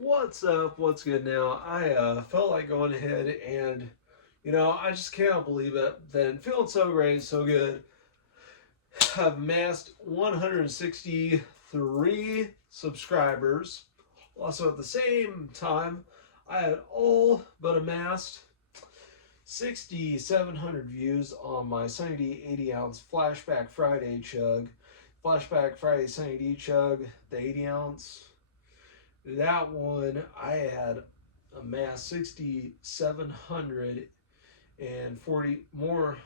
What's up? What's good now? I felt like going ahead and, I just cannot believe it. Then feeling so great, so good. I've amassed 163 subscribers. Also, at the same time, I had all but amassed 6,700 views on my Sunny D 80 ounce Flashback Friday chug. Flashback Friday Sunny D chug, the 80 ounce. That one I had amassed 6,740 more,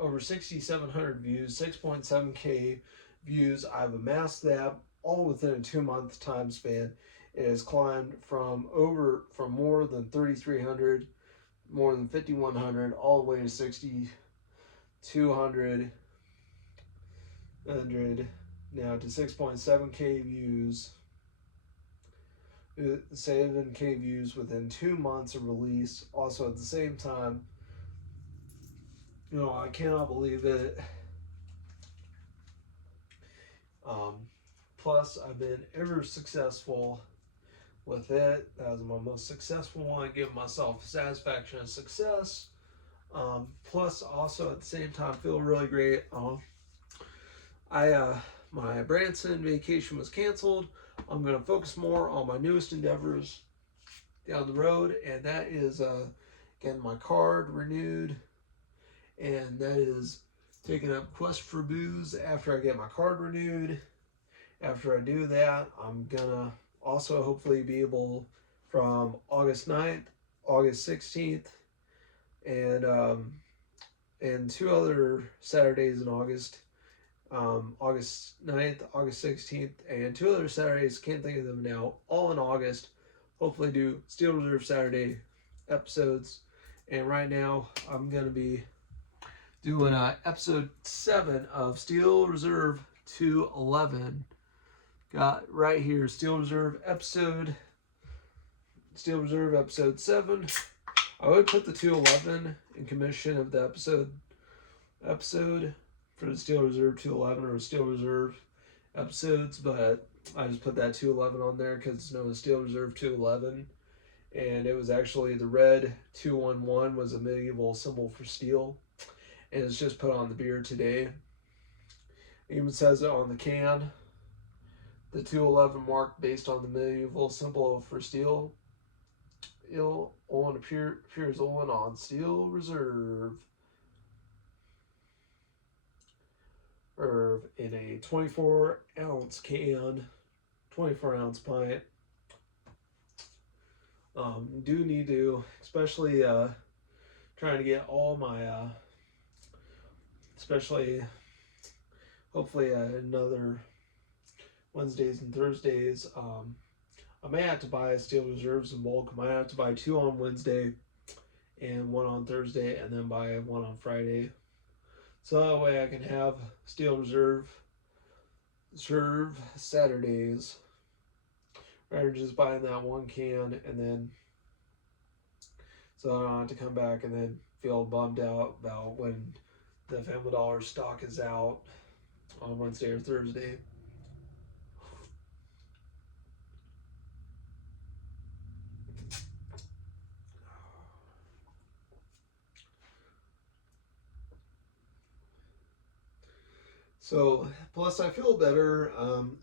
over 6,700 views, 6.7K views. I've amassed that all within a 2 month time span. It has climbed from more than 3,300, more than 5,100, all the way to 6,200, now to 6.7K views. 7K views within 2 months of release. Also, at the same time, I cannot believe it. Um, Plus, I've been ever successful with it. That was my most successful one. I give myself satisfaction and success. Plus, also at the same time, feel really great. My Branson vacation was canceled. I'm going to focus more on my newest endeavors down the road, and that is getting my card renewed, and that is taking up Quest for Booze after I get my card renewed. After I do that, I'm gonna also hopefully be able from August 9th, August 16th, and two other Saturdays in August, August 9th, August 16th, and two other Saturdays, can't think of them now, all in August. Hopefully do Steel Reserve Saturday episodes. And right now, I'm going to be doing episode 7 of Steel Reserve 211. Got right here, Steel Reserve episode 7. I would put the 211 in commission of the episode for the Steel Reserve 211 or Steel Reserve episodes, but I just put that 211 on there because it's known as Steel Reserve 211. And it was actually the red 211 was a medieval symbol for steel, and it's just put on the beer today. It even says it on the can, the 211 mark based on the medieval symbol for steel. Olin appears Olin on Steel Reserve in a 24-ounce can, 24-ounce pint. Do need to, especially trying to get all my, especially hopefully another Wednesdays and Thursdays. I may have to buy Steel Reserves in bulk. I might have to buy 2 on Wednesday and 1 on Thursday, and then buy 1 on Friday. So that way I can have Steel Reserve Saturdays rather than just buying that 1 can, and then so I don't have to come back and then feel bummed out about when the Family Dollar stock is out on Wednesday or Thursday. So, plus I feel better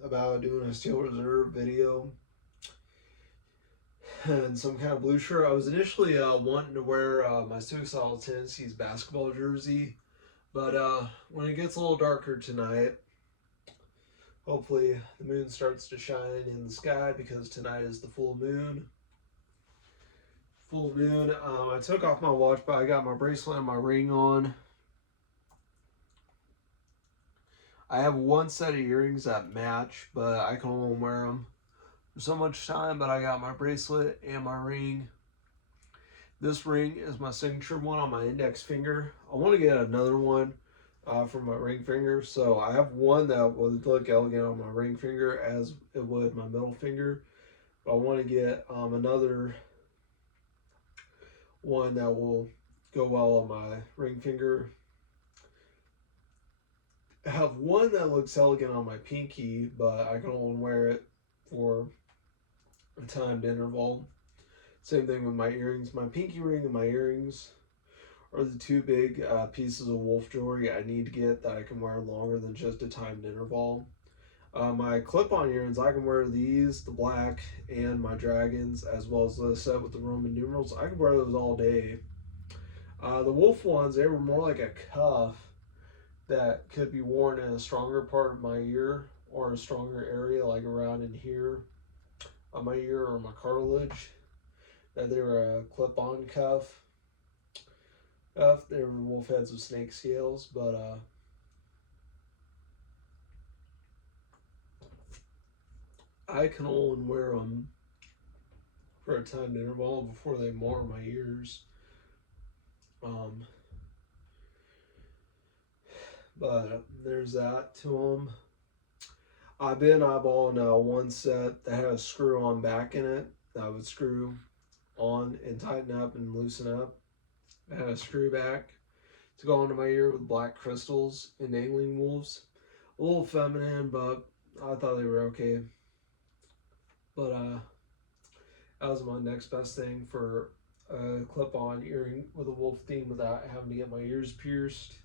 about doing a Steel Reserve video and some kind of blue shirt. I was initially wanting to wear my Suicidal Tendencies basketball jersey, but when it gets a little darker tonight, hopefully the moon starts to shine in the sky because tonight is the full moon. I took off my watch, but I got my bracelet and my ring on. I have one set of earrings that match, but I can only wear them for so much time. But I got my bracelet and my ring. This ring is my signature one on my index finger. I want to get another one for my ring finger. So I have one that would look elegant on my ring finger as it would my middle finger. But I want to get another one that will go well on my ring finger. I have one that looks elegant on my pinky, but I can only wear it for timed interval. Same thing with my earrings. My pinky ring and my earrings are the two big pieces of wolf jewelry I need to get that I can wear longer than just a timed interval. My clip-on earrings, I can wear these, the black, and my dragons, as well as the set with the Roman numerals. I can wear those all day. The wolf ones, they were more like a cuff that could be worn in a stronger part of my ear or a stronger area, like around in here on my ear or my cartilage. That they were a clip-on cuff. They were wolf heads with snake scales, but I can only wear them for a timed interval before they mar my ears. But there's that to them. I've been eyeballing one set that had a screw-on back in it that I would screw on and tighten up and loosen up. It had a screw back to go onto my ear with black crystals and angling wolves. A little feminine, but I thought they were okay. But that was my next best thing for a clip-on earring with a wolf theme without having to get my ears pierced.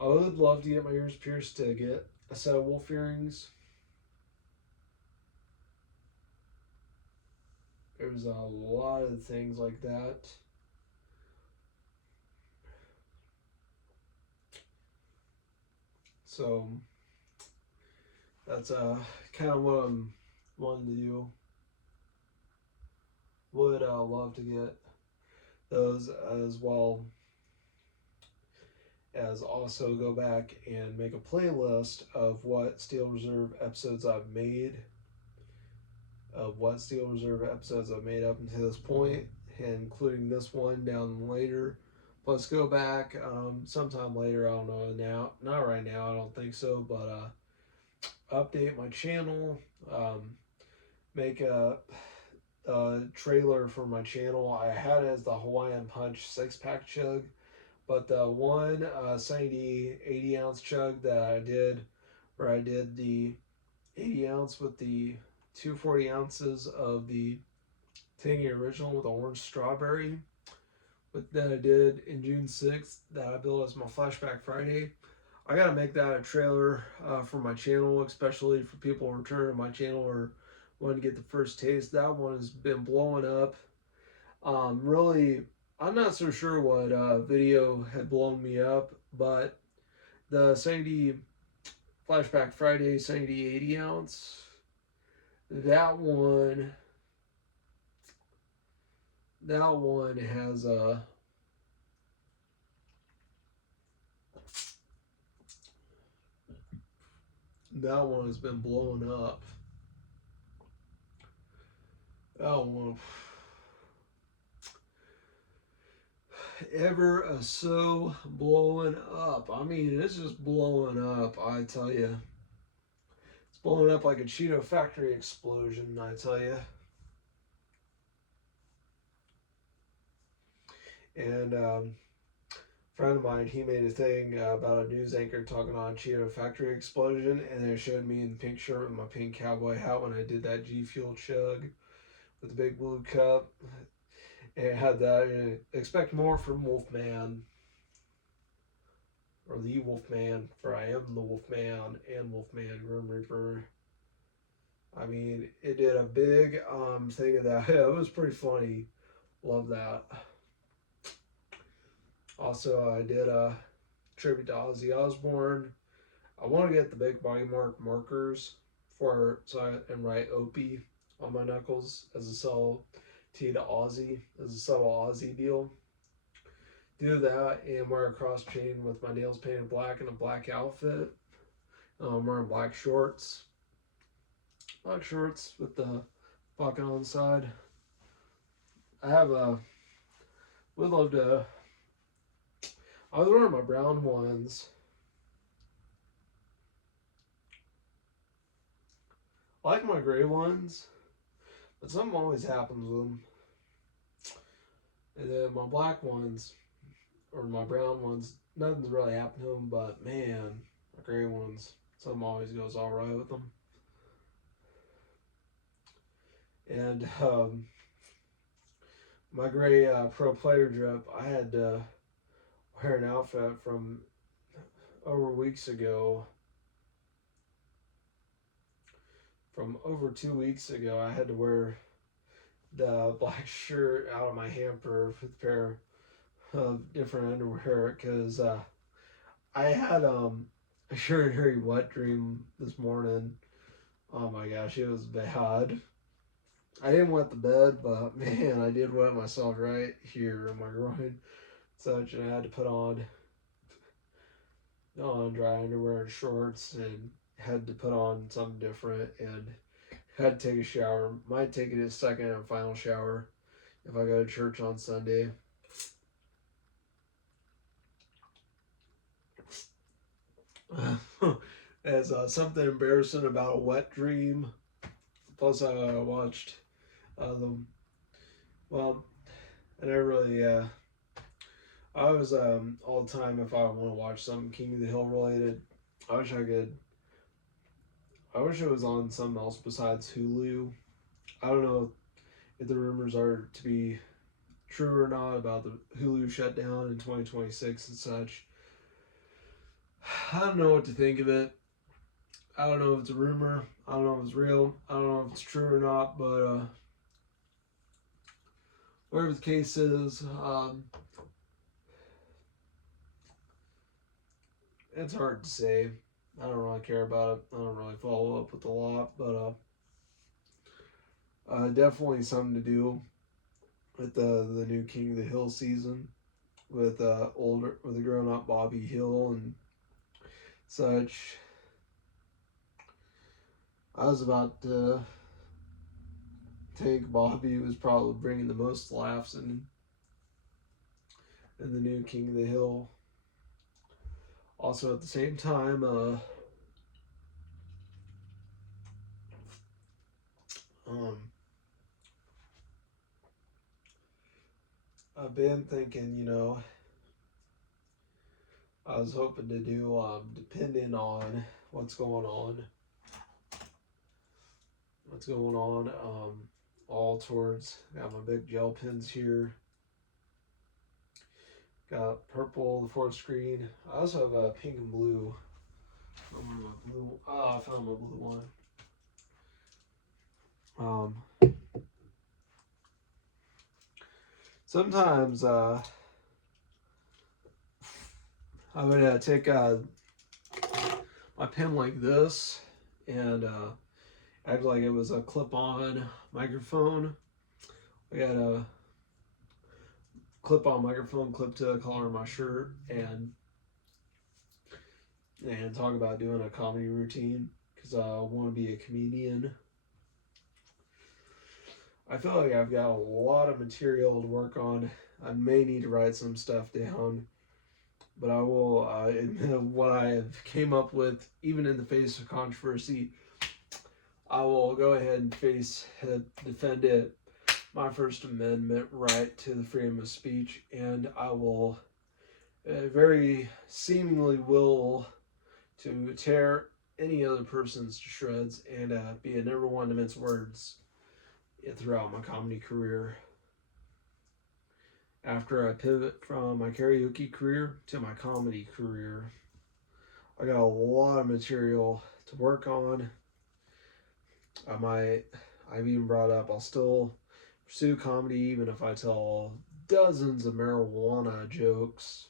I would love to get my ears pierced to get a set of wolf earrings. There's a lot of things like that. So that's kind of what I'm wanting to do. Would love to get those, as well as also go back and make a playlist of what Steel Reserve episodes I've made, up until this point, including this one down later. Let's go back sometime later. I don't know now. Not right now. I don't think so. But update my channel. Make a trailer for my channel. I had it as the Hawaiian Punch 6-pack chug, but the one 80 ounce chug that I did, where I did the 80 ounce with the 240 ounces of the Tangy Original with the orange strawberry, that I did in June 6th, that I built as my Flashback Friday. I gotta make that a trailer for my channel, especially for people returning to my channel or want to get the first taste. That one has been blowing up. Really, I'm not so sure what video had blown me up, but the 70 Flashback Friday 70 80 ounce, that one has that one has been blowing up. That one ever so blowing up. I mean, it's just blowing up, I tell you. It's blowing up like a Cheeto factory explosion, I tell you. And friend of mine, he made a thing about a news anchor talking on Cheeto factory explosion, and it showed me in the pink shirt with my pink cowboy hat when I did that G Fuel chug with the big blue cup. And it had that, expect more from Wolfman, or the Wolfman, for I am the Wolfman and Wolfman Grim Reaper. I mean, it did a big thing of that. It was pretty funny. Love that. Also, I did a tribute to Ozzy Osbourne. I want to get the big body markers so I can write Opie on my knuckles as a subtle T to Ozzy, as a subtle Ozzy deal. Do that and wear a cross chain with my nails painted black and a black outfit. I'm wearing black shorts. Black shorts with the pocket on the side. I would love to. I was wearing my brown ones. I like my gray ones, but something always happens with them. And then my black ones, or my brown ones, nothing's really happened to them, but man, my gray ones, something always goes alright with them. And my gray pro player drip, I had to wear an outfit from over weeks ago. From over 2 weeks ago, I had to wear the black shirt out of my hamper with a pair of different underwear because I had a Sure Harry wet dream this morning. Oh my gosh, it was bad. I didn't wet the bed, but man, I did wet myself right here in my groin. Such, and I had to put on dry underwear and shorts, and had to put on something different, and had to take a shower. Might take it a second and final shower if I go to church on Sunday. As something embarrassing about a wet dream. Plus, I watched well, I never really, I was, all the time if I want to watch something King of the Hill related, I wish it was on something else besides Hulu. I don't know if the rumors are to be true or not about the Hulu shutdown in 2026 and such. I don't know what to think of it. I don't know if it's a rumor. I don't know if it's real. I don't know if it's true or not, but whatever the case is, it's hard to say. I don't really care about it. I don't really follow up with a lot, but definitely something to do with the new King of the Hill season with the grown up Bobby Hill and such. I was about to think Bobby was probably bringing the most laughs in the new King of the Hill. Also, at the same time, I've been thinking, I was hoping to do, depending on what's going on, all towards, got my big gel pens here. Got purple, the fourth screen. I also have a pink and blue. I found my blue one. Sometimes I would take my pen like this and act like it was a clip-on microphone. I got a clip-on microphone clipped to the collar of my shirt and talk about doing a comedy routine because I want to be a comedian. I feel like I've got a lot of material to work on. I may need to write some stuff down, but I will admit what I have came up with, even in the face of controversy. I will go ahead and defend it, my First Amendment right to the freedom of speech, and I will very seemingly will to tear any other person's to shreds and be a number one to mince words throughout my comedy career. After I pivot from my karaoke career to my comedy career, I got a lot of material to work on. I've even brought up, I'll still pursue comedy even if I tell dozens of marijuana jokes.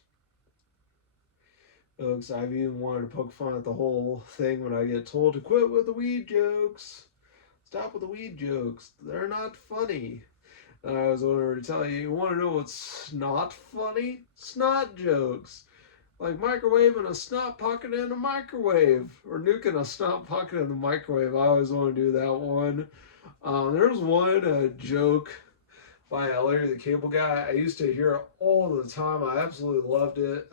I've even wanted to poke fun at the whole thing when I get told to quit with the weed jokes. Stop with the weed jokes. They're not funny. And I was wanting to tell you, you want to know what's not funny? Snot jokes. Like microwaving a snot pocket in a microwave. Or nuking a snot pocket in the microwave. I always want to do that one. There's one joke by Larry the Cable Guy. I used to hear it all the time. I absolutely loved it.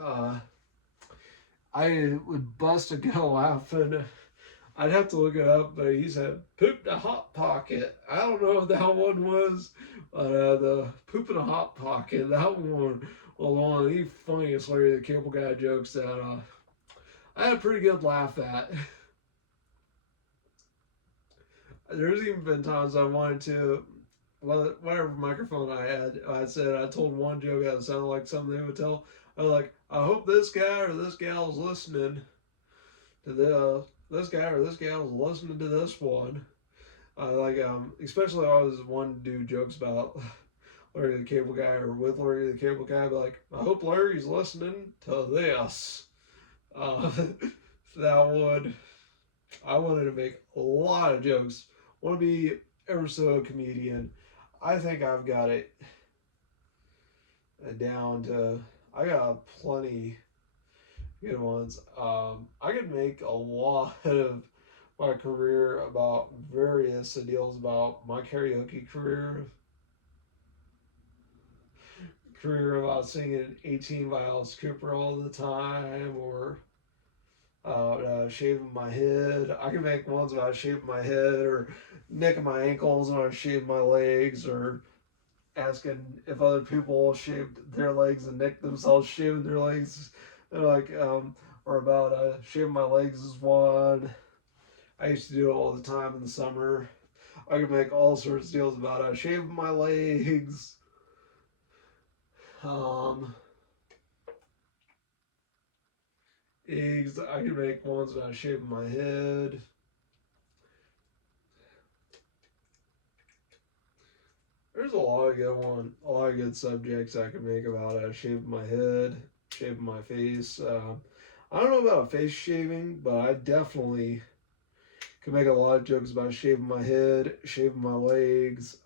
I would bust a gut laughing. I'd have to look it up, but he said, poop in a hot pocket. I don't know if that one was, but the poop in a hot pocket, that one was one of the funniest Larry the Cable Guy jokes that I had a pretty good laugh at. There's even been times I wanted to, well, whatever microphone I had, I told one joke that sounded like something they would tell. I was like, I hope this guy or this gal is listening to this guy or this gal is listening to this one. Especially I was one to do jokes about Larry the Cable Guy or with Larry the Cable Guy. I'd be like, I hope Larry's listening to this. Uh, that would, I wanted to make a lot of jokes. Want to be ever so a comedian. I think I've got it down to, I got plenty good ones. I could make a lot of my career about various deals about my karaoke career about singing 18 by Alice Cooper all the time, or shaving my head. I can make ones about shaving my head, or nicking my ankles when I shave my legs, or asking if other people shaved their legs and nicked themselves shaving their legs. Or about shaving my legs is one. I used to do it all the time in the summer. I could make all sorts of deals about shaving my legs. Um, eggs. I could make ones about shaving my head. There's a lot of a lot of good subjects I could make about shaving my head, shaving my face. I don't know about face shaving, but I definitely could make a lot of jokes about shaving my head, shaving my legs.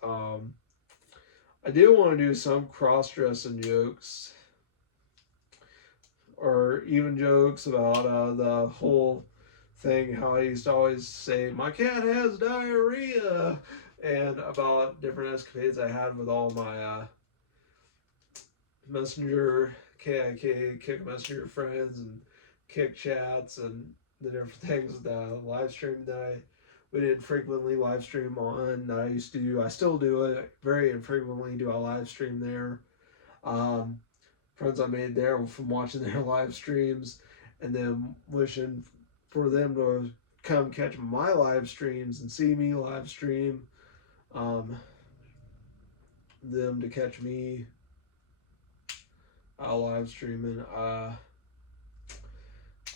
I do want to do some cross-dressing jokes, or even jokes about the whole thing, how I used to always say, my cat has diarrhea, and about different escapades I had with all my messenger, KIK, Kick Messenger friends, and Kick chats, and the different things, the live stream that we didn't frequently live stream on that I used to do. I still do it very infrequently, do a live stream there. Friends I made there from watching their live streams, and then wishing for them to come catch my live streams and see me live stream. Them to catch me live streaming. I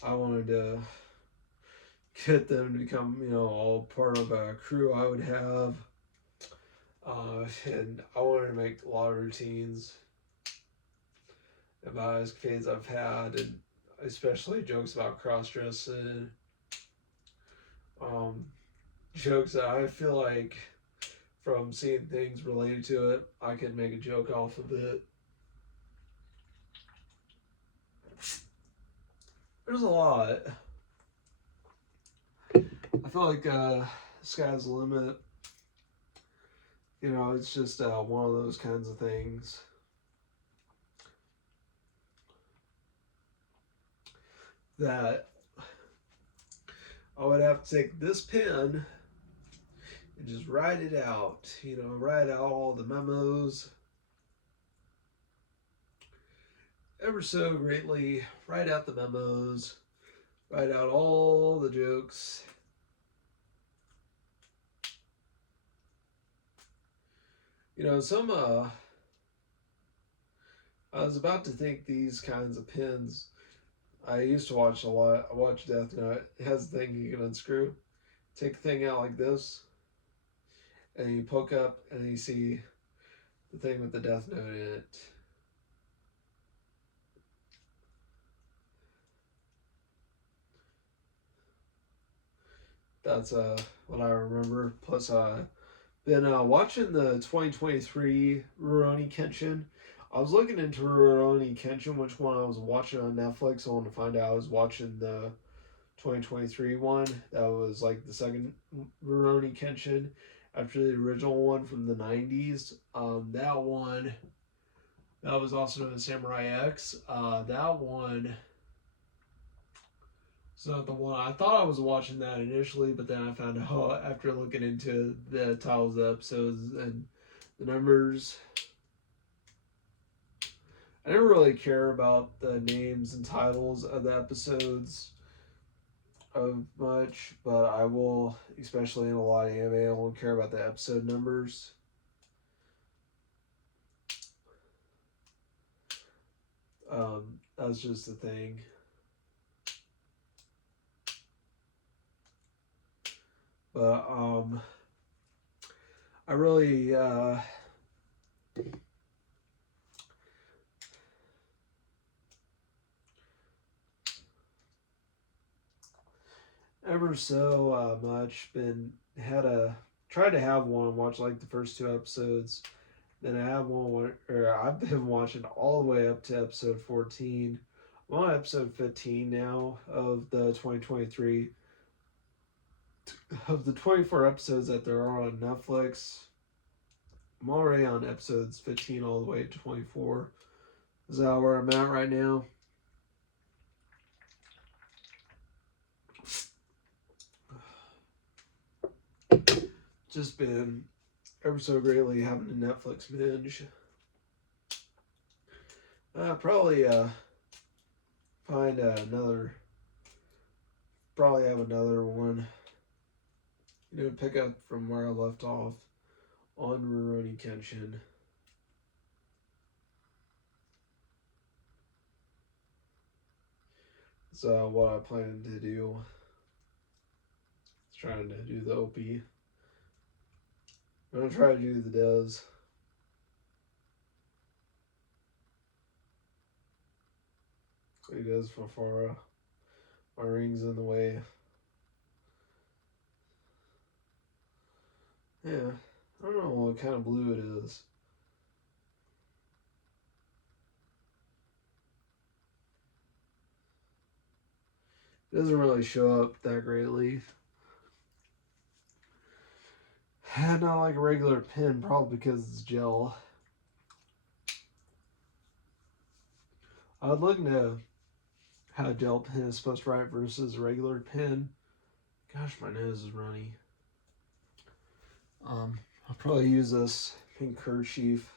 wanted to get them to become, all part of a crew I would have. And I wanted to make a lot of routines about escapades I've had, and especially jokes about cross-dressing. Jokes that I feel like from seeing things related to it, I could make a joke off of it. There's a lot. I feel like sky's the limit. It's just one of those kinds of things. That I would have to take this pen and just write it out. Write out all the memos. Ever so greatly, write out the memos. Write out all the jokes. Some I was about to think these kinds of pins. I used to watch a lot. I watched Death Note. It has the thing you can unscrew. Take the thing out like this, and you poke up, and you see the thing with the Death Note in it. That's what I remember. Plus, been watching the 2023 Rurouni Kenshin. I was looking into Rurouni Kenshin, which one I was watching on Netflix. I wanted to find out. I was watching the 2023 one. That was like the second Rurouni Kenshin after the original one from the 90s. That one, that was also known as Samurai X. That one, so the one, I thought I was watching that initially, but then I found out after looking into the titles of the episodes and the numbers, I didn't really care about the names and titles of the episodes. of much, but I will, especially in a lot of anime, I won't care about the episode numbers. That's just the thing. But I really ever so much been tried to have one watch like the first two episodes. Then I have one or I've been watching all the way up to episode 14. I'm on episode 15 now of the 2023 of the 24 episodes that there are on Netflix. I'm already on episodes 15 all the way to 24. Is that where I'm at right now? Just been ever so greatly having a Netflix binge. Probably find another. Probably have another one. Pick up from where I left off on Rurouni Kenshin. So what I plan to do is trying to do the OP. I'm gonna try to do the Dez. He does Fafara. My ring's in the way. Yeah, I don't know what kind of blue it is. It doesn't really show up that greatly. Not like a regular pen, probably because it's gel. I was looking at how a gel pen is supposed to write versus a regular pen. Gosh, my nose is runny. I'll probably use this pink kerchief.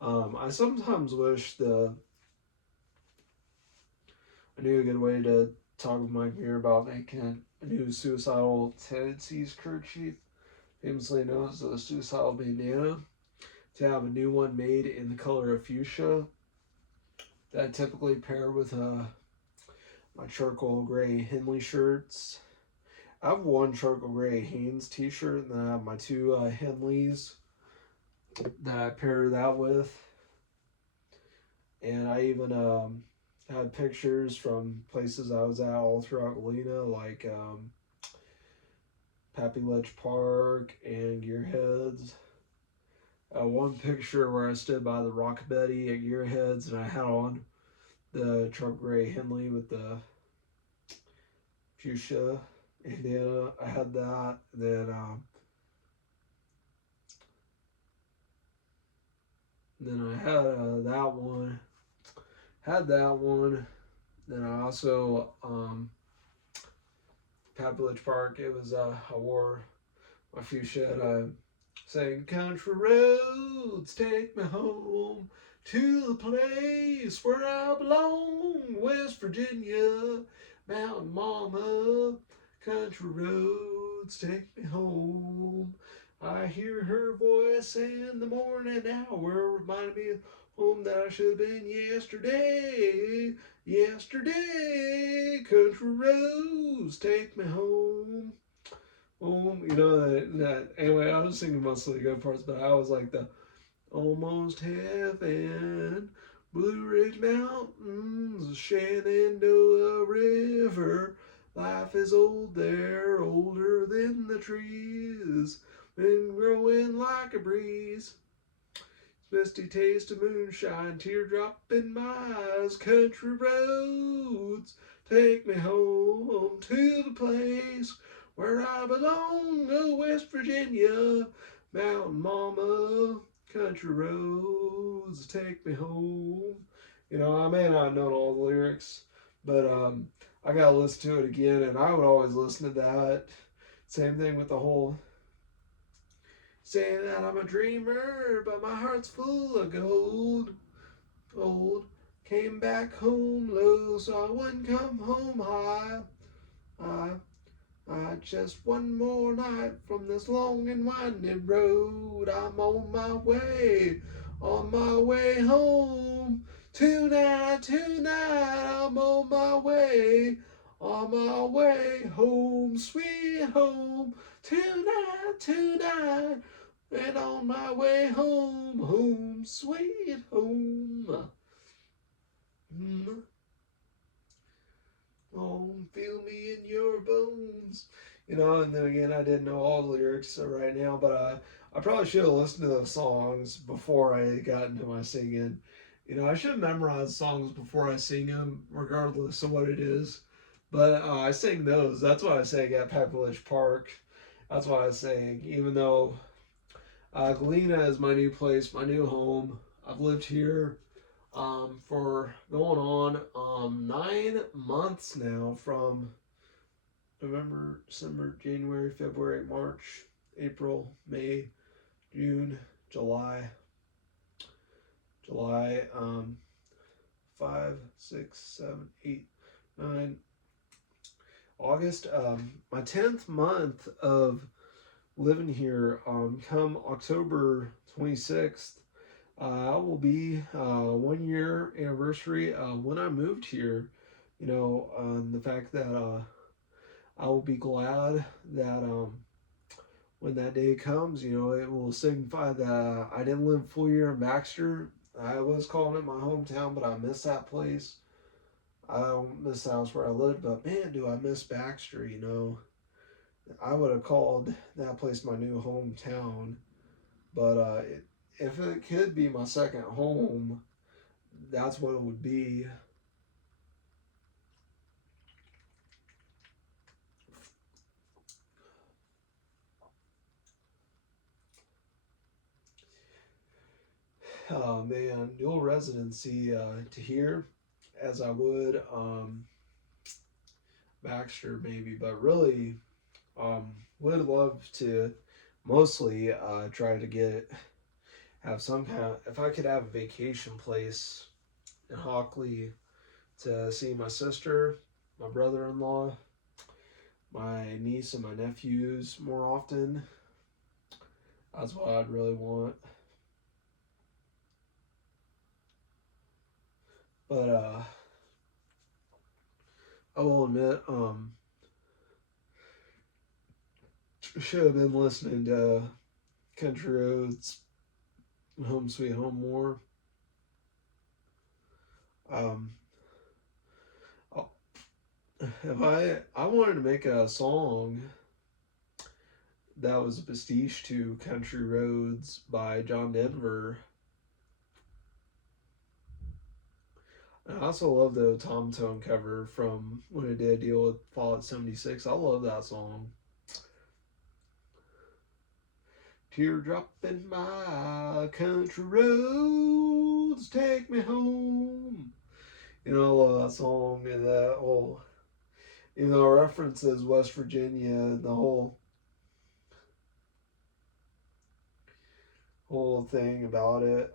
I sometimes wish I knew a good way to talk with Mike Muir about making a new suicidal tendencies kerchief, famously known as the suicidal bandana, to have a new one made in the color of fuchsia that I typically pair with my charcoal gray Henley shirts. I have one charcoal gray Hanes t-shirt, and then I have my two Henleys that I pair that with. And I even had pictures from places I was at all throughout Galena, like Pappy Ledge Park and Gearheads. One picture where I stood by the Rock Betty at Gearheads, and I had on the charcoal gray Henley with the fuchsia bandana. I had that. Then I had that one. Had that one. Then I also Pappy Ledge Park. It was I wore my fuchsia. And I sang "Country roads take me home to the place where I belong, West Virginia, Mountain Mama. Country roads take me home. I hear her voice in the morning hour, reminding me of home that I should have been yesterday. Yesterday, country roads take me home. Anyway, I was singing mostly the good parts, but I was like the almost heaven, Blue Ridge Mountains, Shenandoah River. Life is old there, older than the trees, been growing like a breeze. Misty taste of moonshine, teardrop in my eyes. Country roads take me home to the place where I belong. Oh, West Virginia, Mountain Mama. Country roads take me home. I may not have known all the lyrics, but I gotta listen to it again, and I would always listen to that. Same thing with the whole saying that I'm a dreamer, but my heart's full of gold. Old Came back home low, so I wouldn't come home high. I, just one more night from this long and winding road. I'm on my way home. Tonight, I'm on my way home, sweet home. Tonight, and on my way home, home, sweet home. Home, feel me in your bones. And then again, I didn't know all the lyrics right now, but I probably should have listened to those songs before I got into my singing. I should memorize songs before I sing them, regardless of what it is. But I sing those. That's why I sang at Pat Village Park. That's why I sang, even though Galena is my new place, my new home. I've lived here for going on 9 months now, from November, December, January, February, March, April, May, June, July, 5, 6, 7, 8, 9, August. My 10th month of living here. Come October 26th, I will be 1 year anniversary when I moved here. The fact that I will be glad that when that day comes, it will signify that I didn't live a full year in Baxter. I was calling it my hometown, but I miss that place. I don't miss the house where I lived, but man, do I miss Baxter. I would have called that place my new hometown, but if it could be my second home, that's what it would be. Oh man, dual residency to here, as I would Baxter maybe, but really would love to mostly try to have some kind of, if I could have a vacation place in Hockley to see my sister, my brother-in-law, my niece and my nephews more often. That's what I'd really want. But I will admit, should have been listening to Country Roads, Home Sweet Home more. If I wanted to make a song that was a pastiche to Country Roads by John Denver. I also love the Tom Tone cover from when I did a deal with Fallout 76. I love that song. Teardrop in my country roads, take me home. I love that song, and that whole, references West Virginia and the whole thing about it.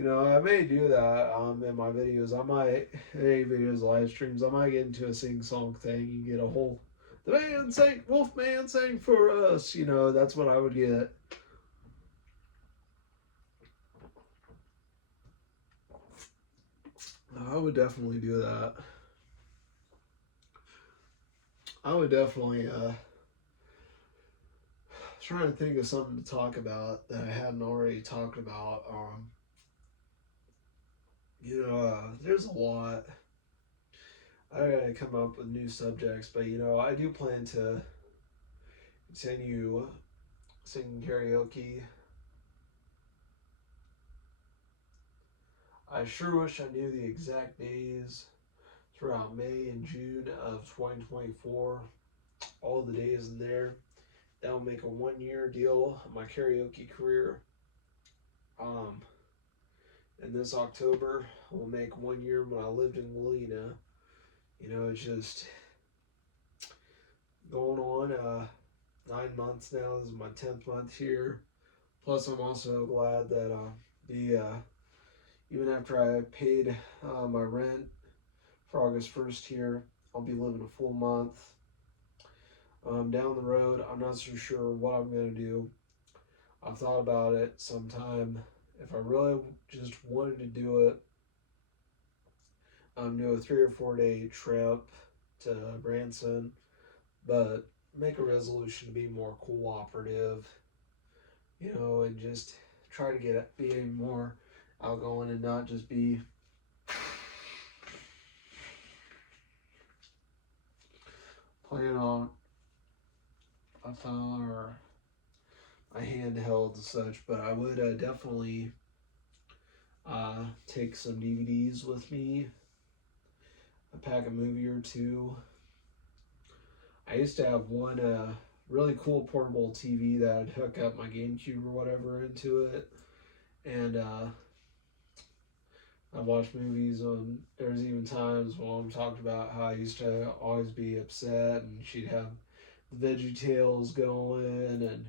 I may do that in my videos. I might, in any videos, live streams, I might get into a sing-song thing and get a whole, the man sang, Wolfman sang for us. That's what I would get. I would definitely do that. I would definitely, trying to think of something to talk about that I hadn't already talked about. There's a lot. I gotta come up with new subjects, but I do plan to continue singing karaoke. I sure wish I knew the exact days throughout May and June of 2024. All the days in there. That will make a 1 year deal of my karaoke career. And this October will make 1 year when I lived in Galena. It's just going on 9 months now. This is my 10th month here. Plus, I'm also glad that the even after I paid my rent for August 1st here, I'll be living a full month. Down the road, I'm not so sure what I'm going to do. I've thought about it sometime. If I really just wanted to do it, do a 3 or 4 day trip to Branson, but make a resolution to be more cooperative, and just try to be more outgoing and not just be playing on a phone or a handheld and such. But I would definitely take some DVDs with me, pack a movie or two. I used to have one really cool portable TV that I'd hook up my GameCube or whatever into it, and I watched movies on. There's even times when Mom talked about how I used to always be upset, and she'd have the Veggie Tales going,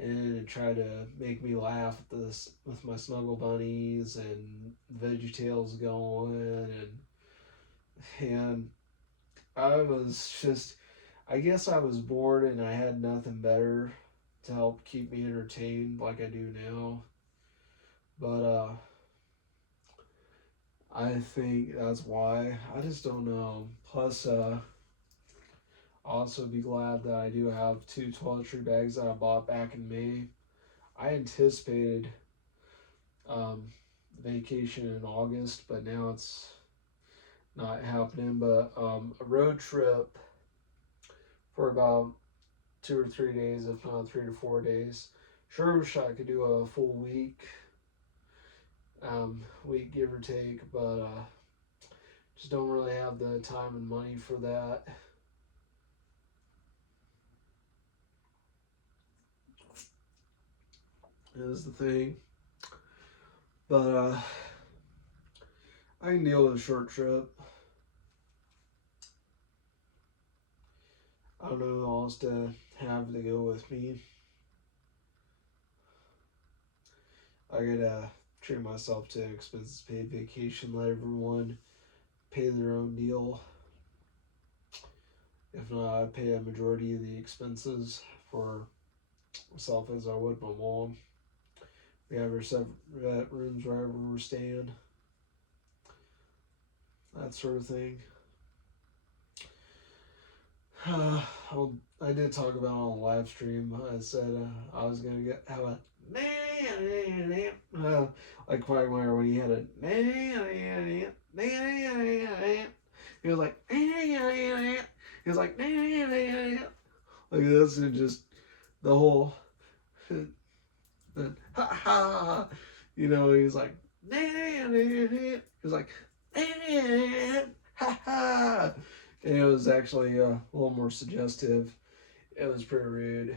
and try to make me laugh at this with my Snuggle Bunnies and Veggie Tales going, and I was just, I guess I was bored and I had nothing better to help keep me entertained like I do now. But I think that's why. I just don't know. Plus, I'll also be glad that I do have 2 toiletry bags that I bought back in May. I anticipated vacation in August, but now it's not happening. But a road trip for about 2 or 3 days, if not 3 or 4 days. Sure wish I could do a full week, give or take, but just don't really have the time and money for that. Is the thing. But I can deal with a short trip. I don't know who else to have to go with me. I could treat myself to an expenses paid vacation, let everyone pay their own deal. If not, I'd pay a majority of the expenses for myself as I would my mom. We have our separate rooms wherever we're staying. That sort of thing. I did talk about it on a live stream. I said I was going to have a like Quagmire when he had a he was like like this, and just the whole the ha ha, he was like he was like ha ha, and it was actually a little more suggestive. It was pretty rude.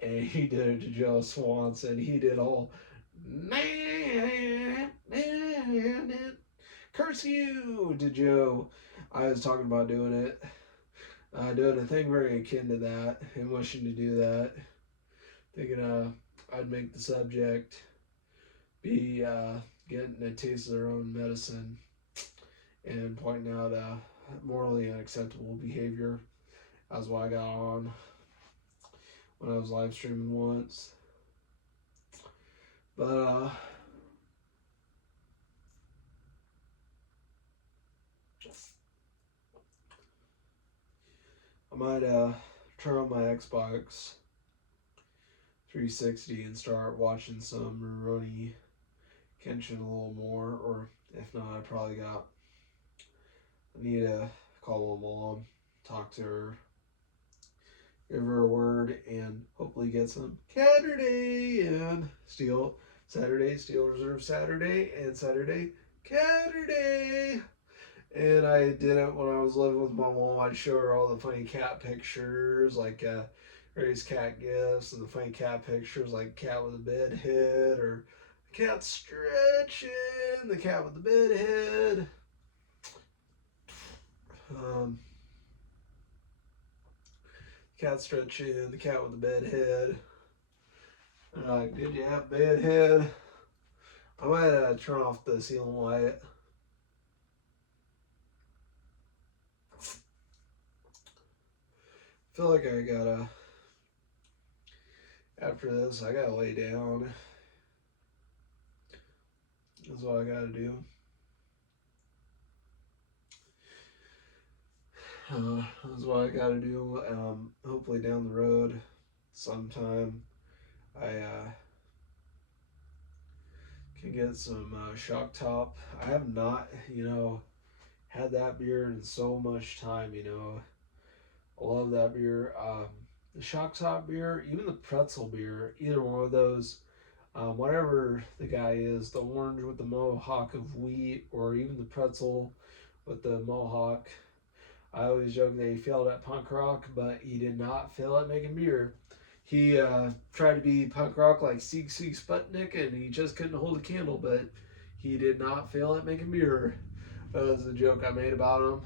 And he did it to Joe Swanson. He did all, curse you to Joe. I was talking about doing it. Doing a thing very akin to that and wishing to do that. Thinking I'd make the subject be getting a taste of their own medicine and pointing out morally unacceptable behavior. That's why I got on when I was live streaming once. But I might turn on my Xbox 360 and start watching some Rurouni Kenshin a little more, or if not, I need to call my mom, talk to her, give her a word, and hopefully get some Catterday and Steel Reserve Saturday, and Saturday Catterday. And I did it when I was living with my mom. I'd show her all the funny cat pictures, like various cat gifts, and the funny cat pictures, like cat with a bed head, or the cat stretching, the cat with the bed head. Cat stretching, the cat with the bed head. And I'm like, did you have bed head? I might turn off the ceiling light. I feel like I gotta, after this, I gotta lay down. That's what I gotta do. That's what I gotta do. Hopefully down the road, sometime, I can get some Shock Top. I have not, had that beer in so much time. I love that beer. The Shock Top beer, even the pretzel beer, either one of those, whatever the guy is, the orange with the mohawk of wheat, or even the pretzel with the mohawk. I always joke that he failed at punk rock, but he did not fail at making beer. He tried to be punk rock like Sigue Sigue Sputnik, and he just couldn't hold a candle, but he did not fail at making beer. That was a joke I made about him.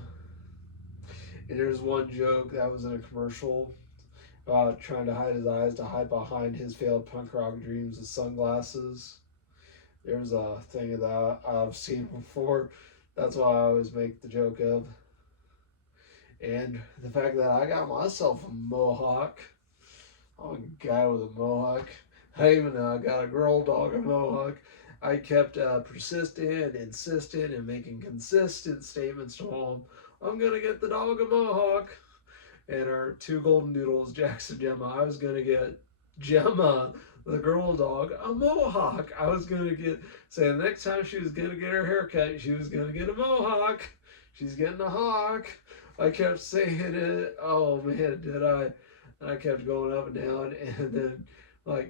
And there's one joke that was in a commercial about trying to hide his eyes to hide behind his failed punk rock dreams with sunglasses. There's a thing of that I've seen before. That's why I always make the joke of. And the fact that I got myself a mohawk. I'm a guy with a mohawk. I even got a girl dog a mohawk. I kept persistent and insistent and making consistent statements to him. I'm going to get the dog a mohawk. And our two golden doodles, Jax and Gemma, I was going to get Gemma, the girl dog, a mohawk. I was going to say the next time she was going to get her haircut, she was going to get a mohawk. She's getting a hawk. I kept saying it. Oh man, did I? And I kept going up and down, and then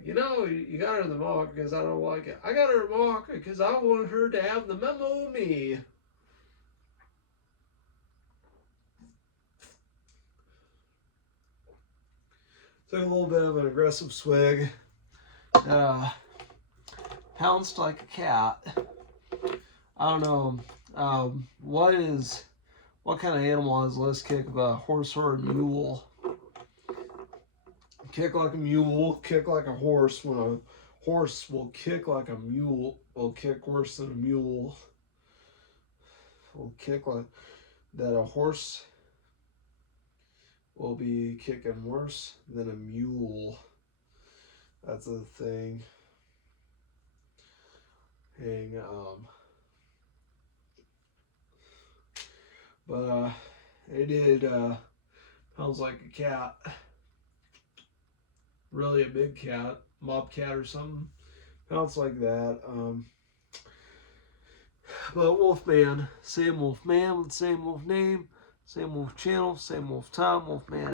you got her the mohawk because I don't like it. I got her a mohawk because I want her to have the memo of me. Took a little bit of an aggressive swig. Pounced like a cat. I don't know. What kind of animal has less kick of a horse or a mule? Kick like a mule, kick like a horse. When a horse will kick like a mule, will kick worse than a mule. Will kick like that. A horse will be kicking worse than a mule. That's the thing. But it did sounds like a cat. Really a big cat, mob cat or something. Sounds like that. But Wolfman, same Wolfman with the same wolf name, same wolf channel, same wolf time, Wolfman.